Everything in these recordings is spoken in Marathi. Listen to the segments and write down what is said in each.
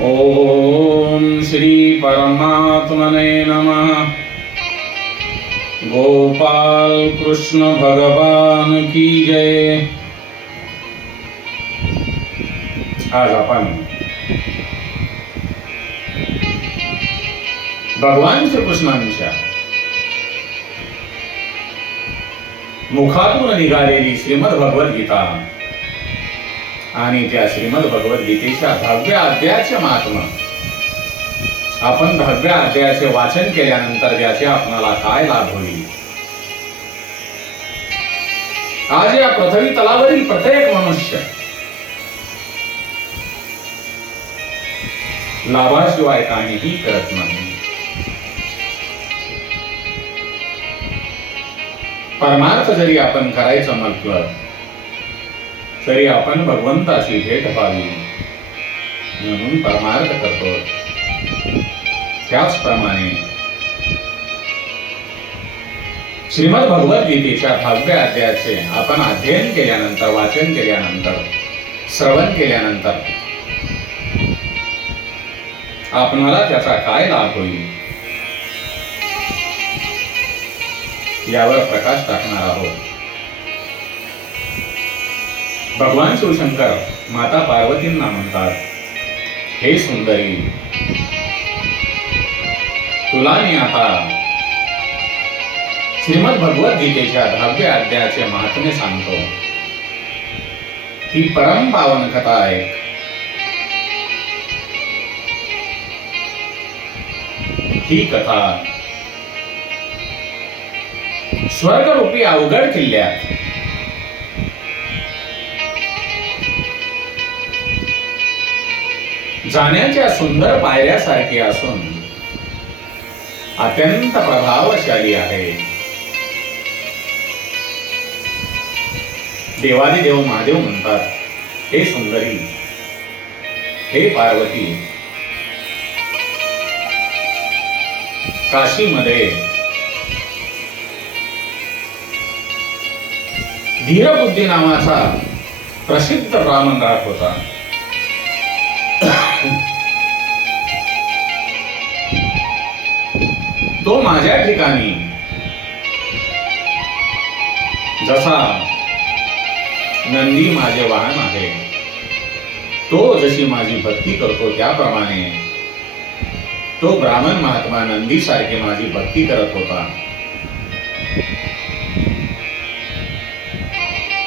ओम श्री परमात्मने नमः। गोपाल कृष्ण भगवान की जय। आज आपण भगवान श्रीकृष्णांच्या मुखातून निघालेली श्रीमद भगवद्गीता आणि त्या श्रीमद भगवद्गीतेच्या 10व्या अध्यायाचे महात्म्य, आपण 10व्या अध्यायाचे वाचन केल्यानंतर त्याचे आपणाला काय लाभ होईल, आज या पृथ्वी तलावरील प्रत्येक मनुष्य लाभाशिवाय काहीही करत नाही. परमार्थ जरी आपण करायचं म्हटलं तरी आपण भगवंताची भेट व्हावी म्हणून परमार्थ करतो. त्याचप्रमाणे श्रीमद भगवद्गीतेच्या 10व्या अध्यायाचे आपण अध्ययन केल्यानंतर, वाचन केल्यानंतर, श्रवण केल्यानंतर आपणाला त्याचा काय लाभ होईल यावर प्रकाश टाकणार आहोत. भगवान शिवशंकर माता पार्वतींना म्हणतात, हे सुंदरी, तुला मी आता श्रीमद भगवद्गीतेच्या 10व्या अध्यायाचे महात्म्य सांगतो. ही परम पावन कथा आहे. ही कथा स्वर्गरूपी अवघड किल्ल्यात जाण्याच्या सुंदर पायऱ्यासारखी असून अत्यंत प्रभावशाली आहे. देवादिदेव महादेव म्हणतात, हे सुंदरी, हे पार्वती, काशीमध्ये धीरबुद्धी नावाचा प्रसिद्ध ब्राह्मण राहत होता. तो माझ्या ठिकाणी जसा नंदी माझे वाहन आहे, तो जशी माझी भक्ती करतो त्याप्रमाणे तो ब्राह्मण महात्मा नंदी सारखी माझी भक्ती करत होता.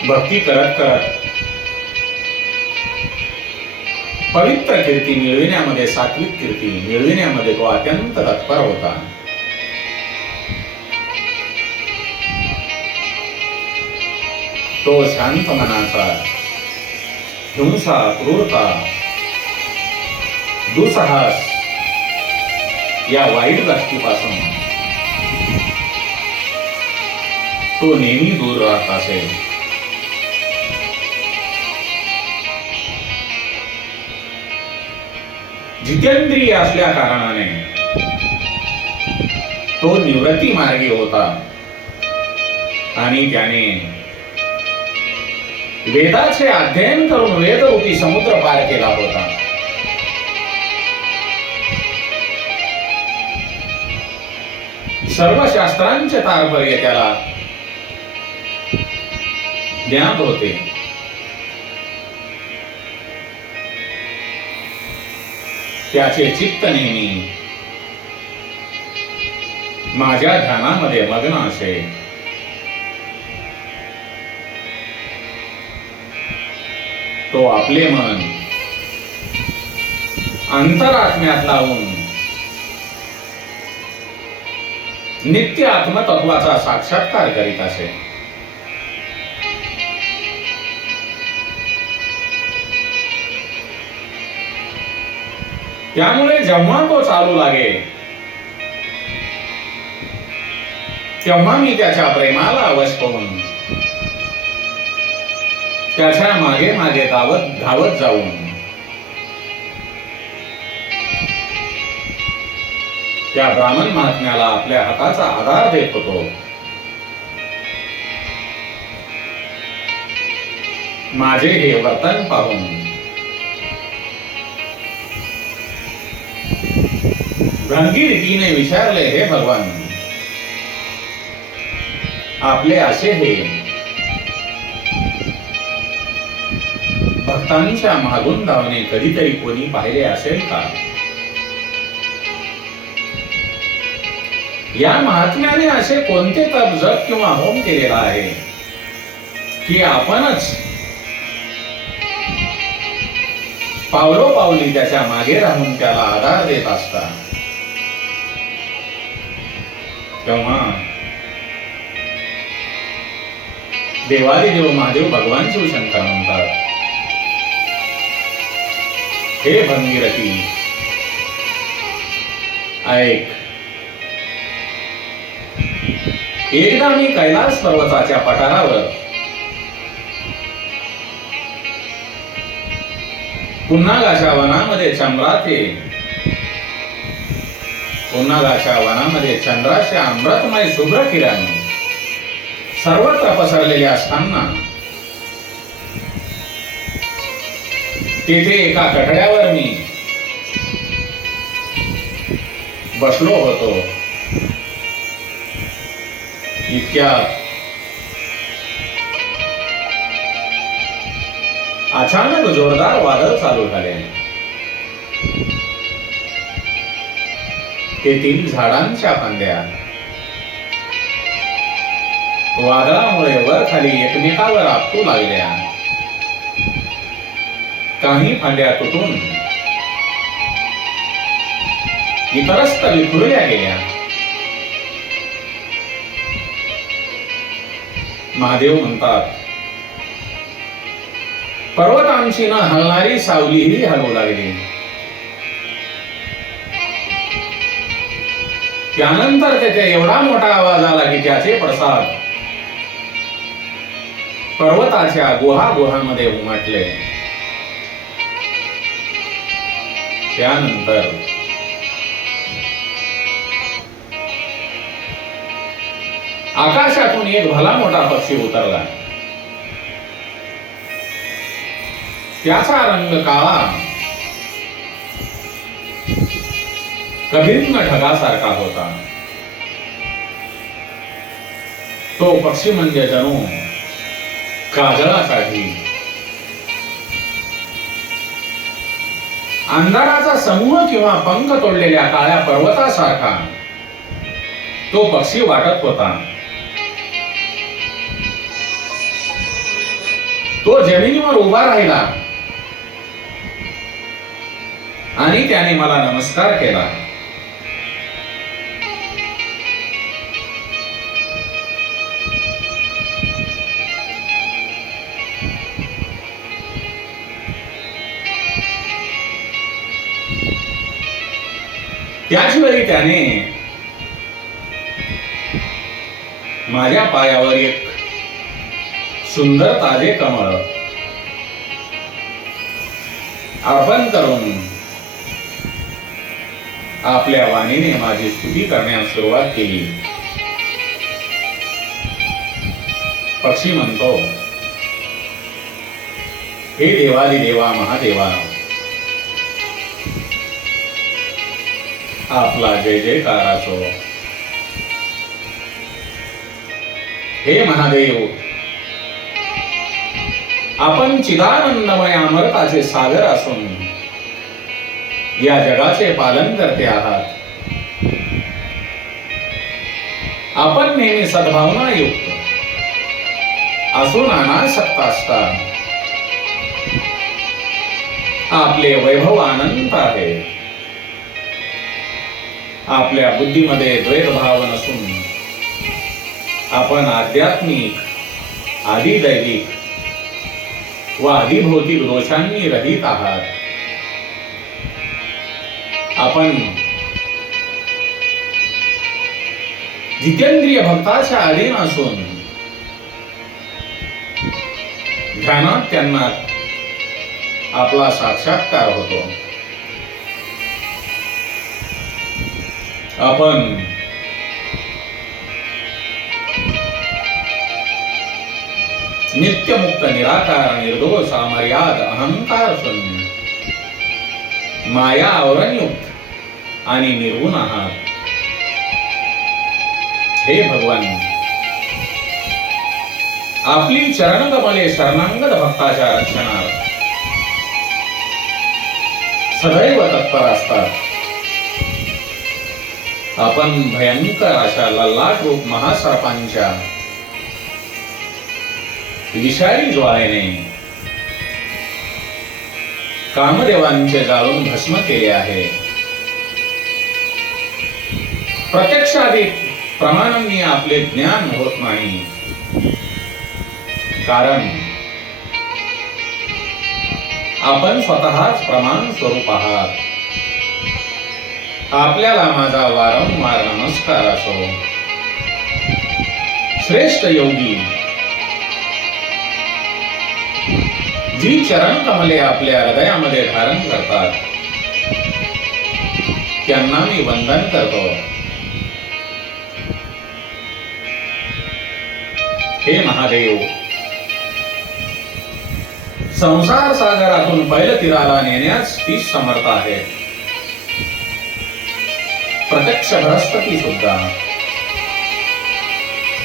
भक्ती करत करत पवित्र कीर्ती मिळविण्यामध्ये, सात्विक कीर्ती मिळविण्यामध्ये तो अत्यंत तत्पर होता. तो शांत मनाचा, हिंसा, क्रूरता, दुस्साहस या वाईट गोष्टीपासून तो नेहमी दूर राहत असेल. जितेंद्रिय असल्या कारणाने तो निवृत्ती मार्गी होता आणि त्याने वेदाचे अध्ययन करून वेदरूपी समुद्र पार केला होता. सर्व शास्त्रांचे तात्पर्य त्याला ज्ञात होते. त्याचे चित्त नेहमी माझ्या ध्यानामध्ये मग्न असे. तो आपले मन अंतरात्म्यात लावून नित्य आत्मतत्वाचा साक्षात्कार करीत असे. त्यामुळे जेव्हा तो चालू लागे तेव्हा मी त्याच्या प्रेमाला वश होऊन त्याच्या मागे मागे धावत जाऊन त्या ब्राह्मण महात्म्याला आपल्या हाताचा आधार देत होतो. माझे हे वर्तन पाहून भंगी रीतीने विचारले, हे भगवान, आपले असे हे भक्तांच्या मागून धावणे कधीतरी कोणी पाहिले असेल का? या महात्म्याने असे कोणते तप जप किंवा होम केलेला आहे की आपणच पावलोपावली त्याच्या मागे राहून त्याला आधार देत असता? तेव्हा देवादिदेव महादेव भगवान शिवशंकर म्हणतात, हे भंगीरथी, ऐक, एकदा मी कैलास पर्वताच्या पठारावर पुन्नागाच्या वनामध्ये चंद्राचे अमृतमय शुभ्र किरण सर्वत्र पसरलेले असताना तेथे एका कठड्यावर मी बसलो होतो. इतक्यात अचानक जोरदार वादळ चालू झाले. तेथील झाडांच्या फांद्या वादळामुळे वर खाली एकमेकावर आपटू लागल्या. काही फांद्या तुटून इतरस्त विखुरल्या गेल्या. महादेव म्हणतात, पर्वतांची न हलणारी सावलीही हलवू लागली. त्यानंतर तेथे एवढा मोठा आवाज आला की त्याचे पडसाद पर्वताच्या गुहामध्ये उमटले. त्यानंतर आकाशातून एक भला मोठा पक्षी उतरला. त्याचा रंग काळा, कभिन्न ढगासारखा होता. तो पक्षी म्हणजे जणू काजळासाठी अंधाराचा समूह किंवा पंख तोडलेल्या काळ्या पर्वतासारखा तो पक्षी वाटत होता. तो जमिनीवर उभा राहिला आणि त्याने मला नमस्कार केला. त्याच वेळी त्याने माझ्या पायावर एक सुंदर ताजे कमळ अर्पण करून आपल्या वाणीने माझी स्तुती करण्यास सुरुवात केली. पक्षी म्हणतो, हे देवादिदेवा महादेवा, आपला जय जयकार असो. हे महादेव, आपण चिदानंदमय अमृताचे सागर असून या जगाचे पालन करते आहात. आपण नेहमी सद्भावना युक्त असून अनासक्त असता. आपले वैभव अनंत आहे. आपल्या बुद्धीमध्ये द्वैतभाव नसून आपण आध्यात्मिक, आदिदैविक व आदिभौतिक दोषांनी रहित आहात. आपण जितेंद्रिय भक्ताच्या अधीन असून ध्यानात त्यांना आपला साक्षात्कार होतो. आपण नित्यमुक्त, निराकार, निर्दोष, अमर्याद, अहंकार शून्य, माया आवरणयुक्त आणि निर्गुण आहात. हे भगवान, आपली चरणकमले शरणांगत भक्ताच्या रक्षणात सदैव तत्पर असतात. आपण भयंकर अशा ललाट रूप महासर्पांच्या विषारी ज्वालेने कामदेवांचे जाळून भस्म केले आहे. प्रत्यक्षाधिक प्रमाणांनी आपले ज्ञान होत नाही, कारण आपण स्वतःच प्रमाण स्वरूप आहात. आपल्याला माझा वारंवार नमस्कार असो. श्रेष्ठ योगी, जी चरण कमले आपल्या हृदयामध्ये धारण करतात त्यांना मी वंदन करतो. हे महादेव, संसार सागरातून बैल तीराला नेण्यास ती समर्थ आहे. प्रत्यक्ष बृहस्पती सुद्धा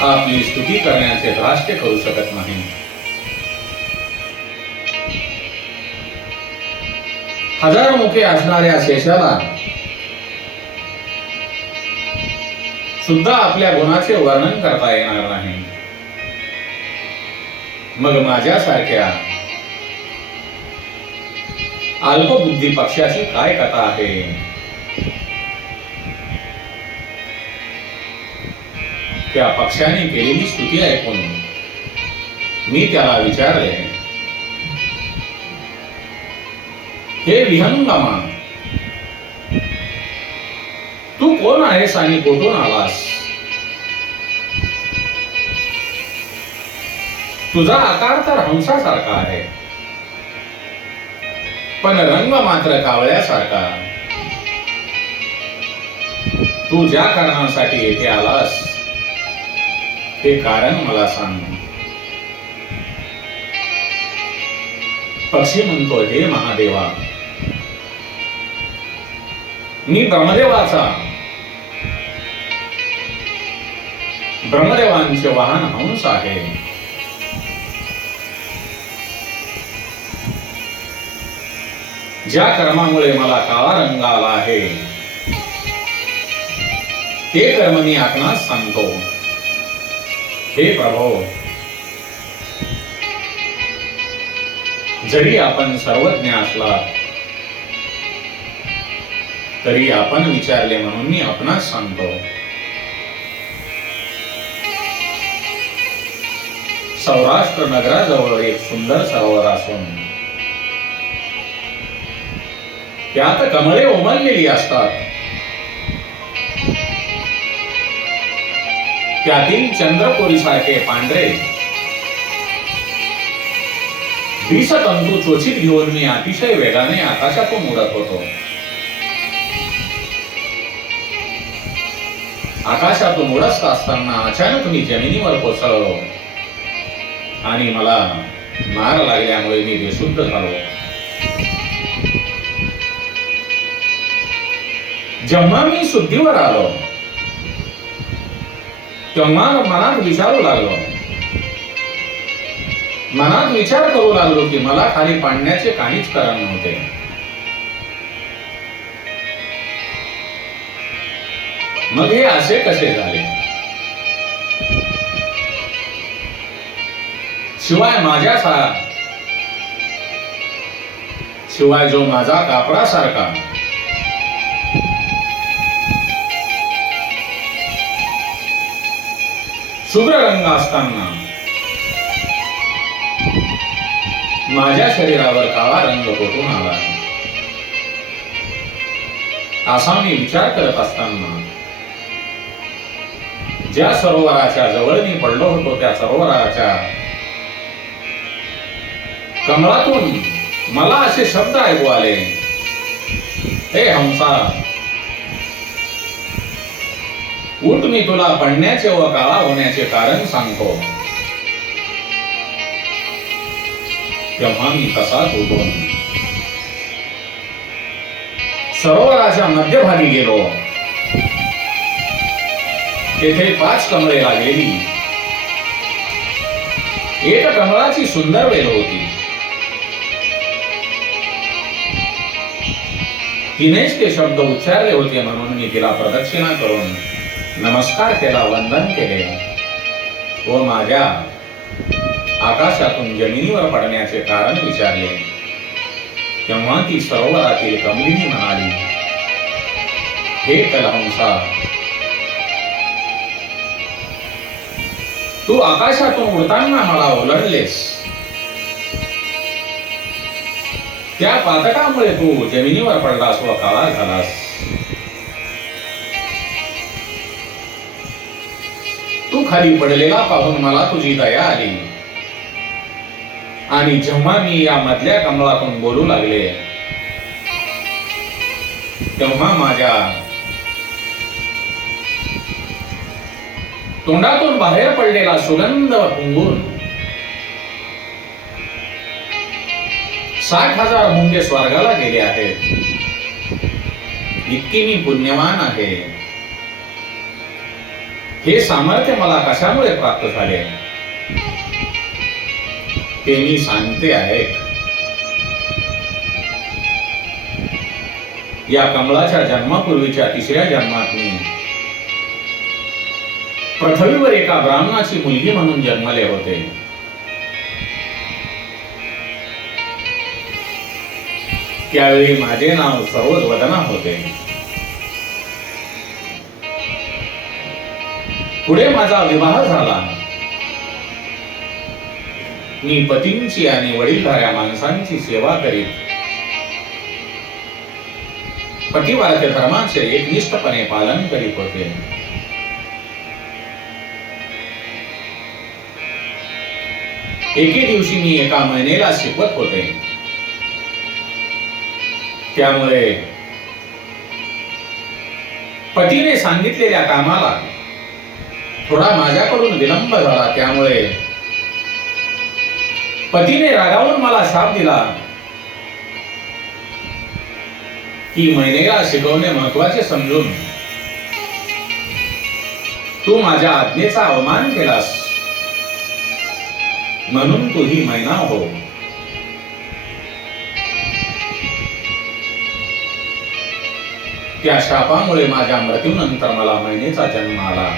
आपली स्तुती करण्याचे धाष्ट्य करू शकत नाही. हजार मुखे असणाऱ्या शेषाला सुद्धा आपल्या गुणाचे वर्णन करता येणार नाही. मग माझ्यासारख्या अल्पबुद्धी पक्षाची काय कथा आहे? त्या पक्षाने केलेली स्तुती ऐकून मी त्याला विचारले, हे विहंगमा, तू कोण आहेस आणि कुठून आलास? तुझा आकार तर हंसासारखा आहे, पण रंग मात्र कावळ्यासारखा. तू ज्या कारणासाठी येथे आलास ते कारण मला सांग. पक्षी म्हणतो, हे महादेवा, मी ब्रह्मदेवांचे वाहन हंस आहे. ज्या कर्मामुळे मला काळा रंग आला आहे ते कर्म मी आपणास सांगतो. हे प्रभो, जरी आपण सर्वज्ञ असला तरी आपण विचारले म्हणून मी आपणास सांगतो. सौराष्ट्र नगराजवळ एक सुंदर सरोवर असून त्यात कमळे उमललेली असतात. त्यातील चंद्रकोरीसारखे पांढरे विषतंतू चोचीत घेऊन मी अतिशय वेगाने आकाशातून उडत होतो. आकाशातून उडत असताना अचानक मी जमिनीवर कोसळलो आणि मला मार लागल्यामुळे मी बेशुद्ध झालो. जेव्हा मी शुद्धीवर आलो तेव्हा मनात विचार करू लागलो की मला खाली पाडण्याचे काहीच कारण नव्हते. मग हे असे कसे झाले? शिवाय जो माझा कापडासारखा शुभ्र रंग असताना माझ्या शरीरावर काळा रंग कुठून आला? असा मी विचार करत असताना ज्या सरोवराच्या जवळ मी पडलो होतो त्या सरोवराच्या कमळातून मला असे शब्द ऐकू आले, हे हंसा, उठ, मी तुला पडण्याचे व काळा होण्याचे कारण सांगतो. तेव्हा मी तसाच उठून सरोवराच्या मध्यभागी गेलो. तेथे 5 कमळे लागलेली. एक कमळाची सुंदर वेल होती. तिनेच ते शब्द उच्चारले होते म्हणून मी तिला प्रदक्षिणा करून नमस्कार केला, वंदन केले व माझ्या आकाशातून जमिनीवर पडण्याचे कारण विचारले. तेव्हा ती सरोवरातील कमलिनी म्हणाली, हे कलहंसा, तू आकाशातून उडताना मला ओलांडलेस. त्या पातकामुळे तू जमिनीवर पडलास व काळा झालास. तू खाली पडलेला पाहून मला तुझी दया आली आणि जेव्हा मी या मधल्या कमळातून बोलू लागले तेव्हा माझ्या तोंडातून बाहेर पडलेला सुगंध पुंगून 60,000 मुंगे स्वर्गाला गेले आहेत. इतकी मी पुण्यवान आहे. हे सामर्थ्य मला कशामुळे प्राप्त झाले ते मी सांगते आहे. या कमळाच्या जन्मापूर्वीच्या 3ऱ्या जन्मात मी पृथ्वीवर एका ब्राह्मणाची मुलगी म्हणून जन्मले होते. त्यावेळी माझे नाव सर्वोदवदना होते. पुढे माझा विवाह झाला. मी पतींची आणि वडीलधाऱ्या माणसांची सेवा करीत पतिव्रत धर्माचे एकनिष्ठपणे पालन करीत होते. एके दिवशी मी एका महिलेला शिकवत होते. त्यामुळे पतीने सांगितलेल्या कामाला थोडा माझ्याकडून विलंब झाला. त्यामुळे पतीने रागावून मला शाप दिला की महिलेला शिकवणे महत्वाचे समजून तू माझ्या आज्ञेचा अवमान केलास म्हणून तू ही मैना हो. त्या शापामुळे माझ्या मृत्यूनंतर मला मैनेचा जन्म आला.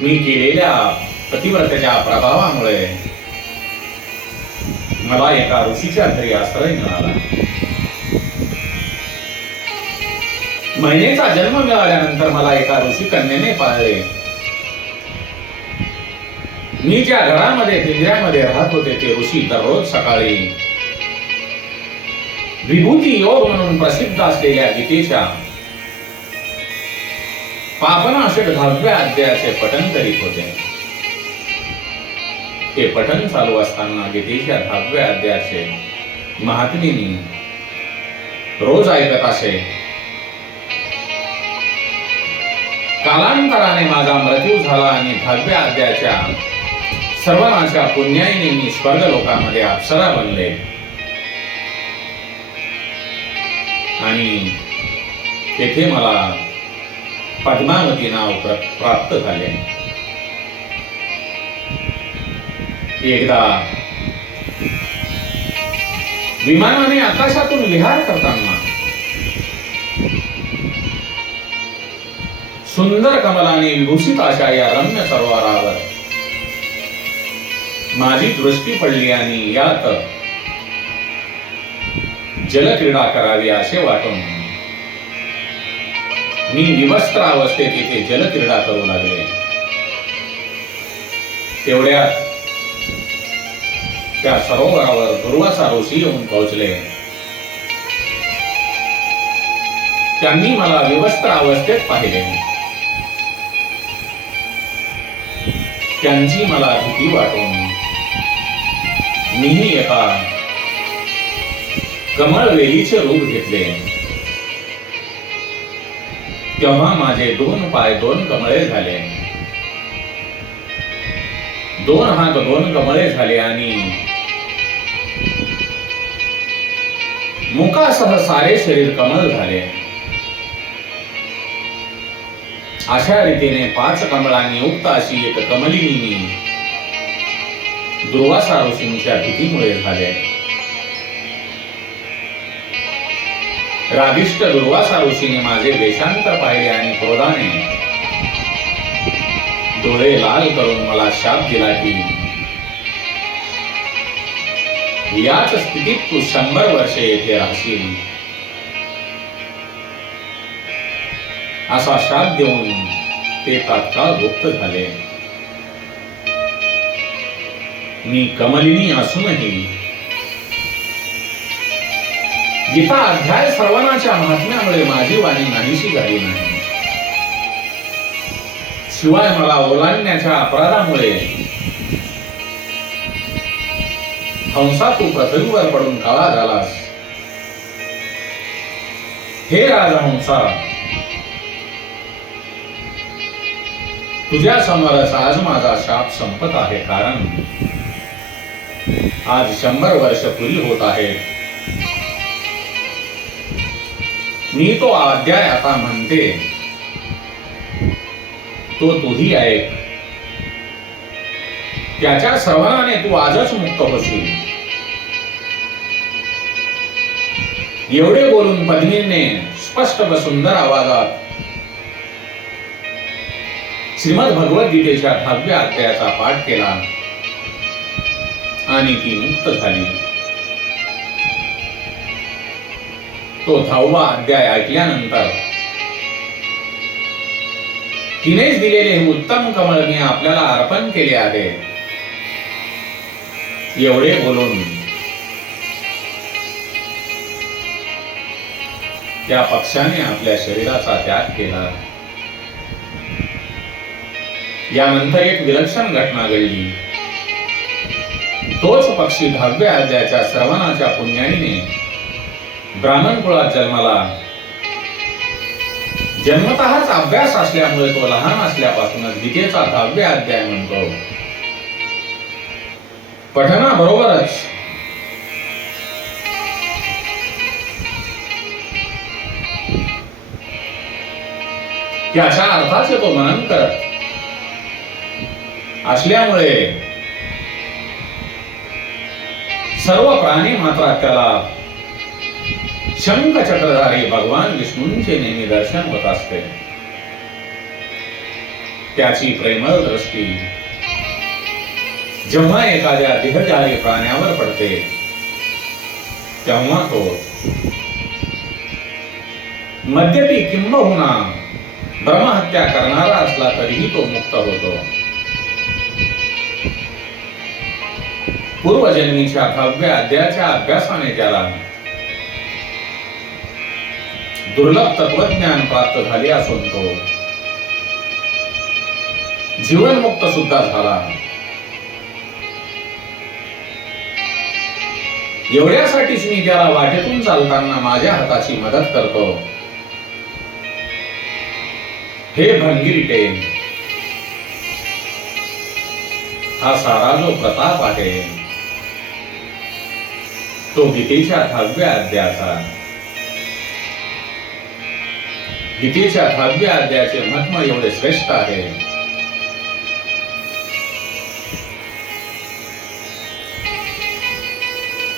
मी केलेल्या पतिव्रतेच्या प्रभावामुळे मला एका ऋषीच्या घरी आश्रय मिळाला. मैनेचा जन्म मिळाल्यानंतर मला एका ऋषी कन्येने पाळले. मी ज्या घरामध्ये पिंजऱ्यामध्ये राहत होते ते ऋषी दररोज सकाळी विभूती योग म्हणून प्रसिद्ध असलेल्या गीतेच्या पापनाशक 10व्या अध्यायाचे पठण करीत होते. ते पठण चालू असताना गीतेच्या 10व्या अध्यायाचे महात्म्य मी रोज ऐकत असे. कालांतराने माझा मृत्यू झाला आणि 10व्या अध्यायाच्या सर्वनाच्या पुण्याईने मी स्वर्ग लोकामध्ये अप्सरा बनले आणि तेथे मला पद्मावती नाव प्राप्त झाले. एकदा विमानाने आकाशातून विहार करताना सुंदर कमलाने विभूषित अशा या रम्य सरोवरावर माझी दृष्टी पडली आणि यात जलक्रीडा करावी असे वाटून मी विवस्त्र अवस्थेत इथे जलक्रीडा करू लागले. तेवढ्यात त्या सरोवरावर दुर्वासा ऋषी येऊन पोहोचले. त्यांनी मला विवस्त्र अवस्थेत पाहिले. त्यांची मला भीती वाटून मीही एका कमळवेलीचे रूप घेतले. तेव्हा माझे 2 पाय 2 कमळे झाले, 2 हात 2 कमळे झाले आणि मुखासह सारे शरीर कमल झाले. अशा रीतीने 5 कमळांनी युक्त अशी एक कमलिनी दुर्वासा ऋषींच्या भीतीमुळे झाले. रागिष्ट दुर्वासा ऋषीने माझे वेशांतर पाहिले आणि क्रोधाने डोळे लाल करून मला शाप दिला की याच स्थितीत तू 100 वर्षे येथे राहशील. असा शाप देऊन ते तात्काळ गुप्त झाले. मी कमलिनी असूनही गीता अध्याय श्रवणाच्या महात्म्यामुळे माझी वाणी नाहीशी झाली नाही. शिवाय मला ओलांडण्याच्या अपराधामुळे हंसा तू पृथ्वीवर पडून काळा झालास. हे राजहंसा, तुझ्या समोरच आज माझा शाप संपत आहे. कारण आज 100 वर्ष पुरी होत आहे. मी तो अध्याय आता म्हणते तो तूही ऐक. त्याच्या श्रवणाने तू आजच मुक्त होशील. एवढे बोलून पद्मिनीने स्पष्ट व सुंदर आवाजात श्रीमद भगवद्गीतेच्या 10व्या अध्यायाचा पाठ केला आणि ती मुक्त झाली. तो 10वा अध्याय ऐकल्यानंतर तिनेच दिलेले हे उत्तम कमळ मी आपल्याला अर्पण केले आहे. एवढे बोलून त्या पक्षाने आपल्या शरीराचा त्याग केला. यानंतर एक विलक्षण घटना घडली. तोच पक्षी 10व्या अध्यायाच्या श्रवणाच्या पुण्याईने ब्राह्मण कुळात जन्माला. जन्मतःच अभ्यास असल्यामुळे तो लहान असल्यापासूनच गीतेचा 10व्या अध्याय म्हणतो. पठनाबरोबरच त्याच्या अर्थाचे तो मनन करत असल्यामुळे सर्व प्राणी मात्र त्याला शंख चक्रधारी भगवान विष्णूंचे नेहमी दर्शन होत असते. त्याची प्रेमळ दृष्टी जेव्हा एखाद्या देहधारी प्राण्यावर पडते तेव्हा तो मद्यपी किंबहुना ब्रह्महत्या करणारा असला तरीही तो मुक्त होतो. पूर्वजन्मीच्या 10व्या अध्यायाच्या अभ्यासाने त्याला दुर्लभ तत्वज्ञान प्राप्त झाले असून तो जीवनमुक्त सुद्धा झाला. एवढ्यासाठीच मी त्याला वाटेतून चालताना माझ्या हाताची मदत करतो. हे भंगिरीटे, हा सारा जो प्रताप आहे तो गीतेच्या 10व्या अध्यायाचा. गीतेच्या 10व्या अध्यायाचे महात्म्य एवढे श्रेष्ठ आहे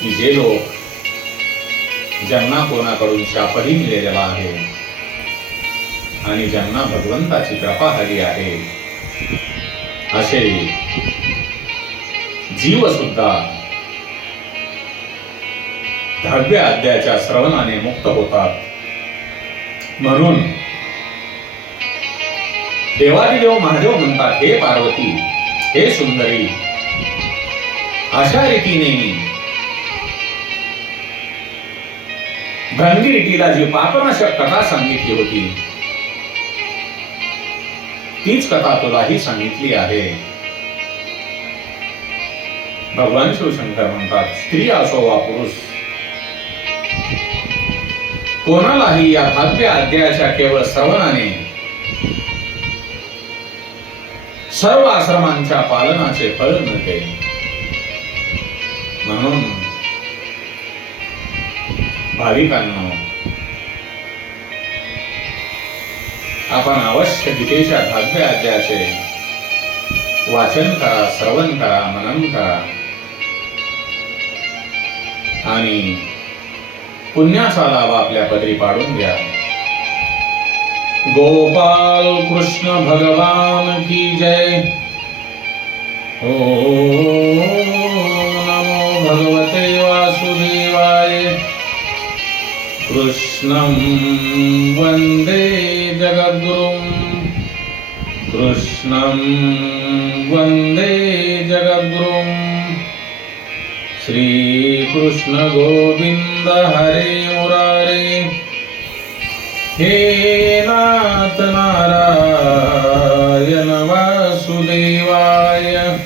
की जे लोक ज्यांना कोणाकडून शापही मिळालेला आहे आणि ज्यांना भगवंताची कृपा हवी आहे असे जीव सुद्धा 10व्या अध्यायाच्या श्रवणाने मुक्त होतात. म्हणून देवादिदेव महादेव म्हणतात, हे पार्वती, हे सुंदरी, अशा रीतीने मी भंगिरीटीला जी पापनाशक कथा सांगितली होती तीच कथा तुलाही सांगितली आहे. भगवान शिवशंकर म्हणतात, स्त्री असो वा पुरुष, कोणालाही या 10व्या अध्यायाच्या केवळ श्रवणाने सर्व आश्रमांच्या पालनाचे फळ मिळते. म्हणून भाविकांनो, आपण अवश्य गीतेच्या 10व्या अध्यायाचे वाचन करा, श्रवण करा, मनन करा आणि पुण्याचा लाभ आपल्या पदरी पाडून घ्या. गोपाल कृष्ण भगवान की जय. ओम नमो भगवते वासुदेवाय. कृष्णं वंदे जगद्गुरुं. कृष्णं वंदे जगद्गुरुं. श्री कृष्ण गोविंद हरे मुरारे. हे नाथ नारायण वासुदेवाय.